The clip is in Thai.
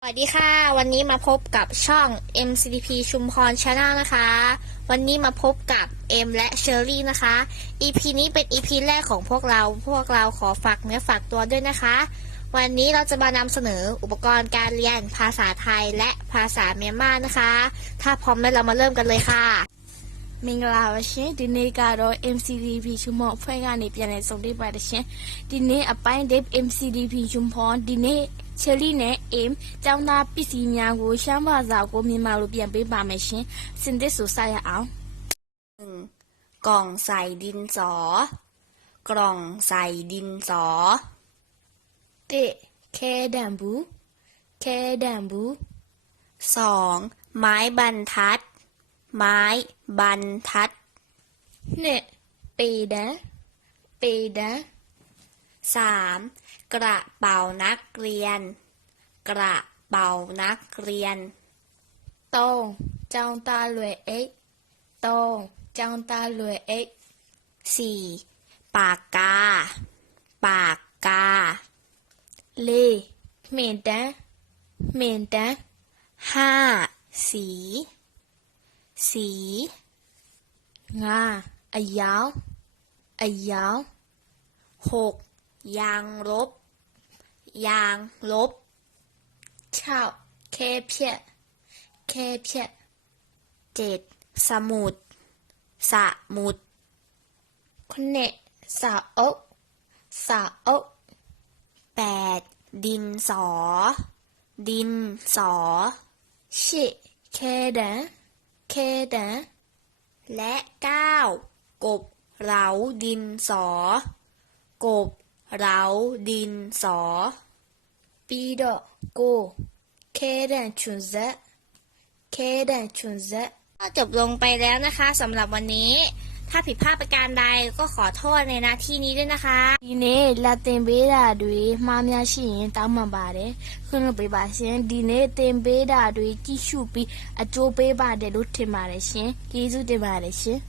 สวัสดีค่ะวันนี้มาพบกับช่อง MCDP ชุมพรชาแนลนะคะ วันนี้มาพบกับเอ็มและเชอร์รี่นะคะอีพีนี้เป็นอีพีแรกของพวกเราพวกเราขอฝากเนื้อฝากตัวด้วยนะคะ วันนี้เราจะมานำเสนออุปกรณ์การเรียนภาษาไทยและภาษาเมียนมานะคะ ถ้าพร้อมแล้วเรามาเริ่มกันเลยค่ะมิงลาวเชนดินเนกาโร MCDP ชุมพรเพื่อการเรียนในส่งได้ไปดิฉนดินเนอปไปเด็บ MCDP ชุมพรดินเนเชลีเนี่ยเอมจาะน่าปิสิมยังกูฉันว่าจะกูมีมาลูเปลี่ยนเป็นบาเมชินสินเดสุสายเอากล่องใส่ดินสอ กล่องใส่ดินสอเตแค่ดัมบูแค่ดัมบูสองไม้บรรทัด ไม้บรรทัดเนี่ยเปดะเปดะสามกระเป๋านักเรียน กระเป๋านักเรียน ตงจังตาเลุยเอ๊ตงจังตาเลุยเอ๊สี่ปากกาปากกาเลเมนเดเมนเดห้าสี สีงาอายาวอายาวหกยางลบยางลบเช่าเคเพียเคเพียเจ็ด สมุดสมุดคุเนสาโอสาโอแปด ดินสอ ดินสอชิเคเดน เคเดน และเก้า กบเหลาดินสอ กบเราดินสอปีดโกเคเดนชุนเซเคเดนชุนเซก็จบลงไปแล้วนะคะสำหรับวันนี้ ถ้าผิดพลาดประการใดก็ขอโทษในนาทีนี้ด้วยนะคะทีนี้ลาเต็มเบดาด้วยมามยาชิยตามมาบาร์เรคุณไปบาร์เชนดีเนเต็มเบดาด้วยที่ชูปีอจูเปบาร์เดรุเทมาเรชินกีซูเทมาเรชิน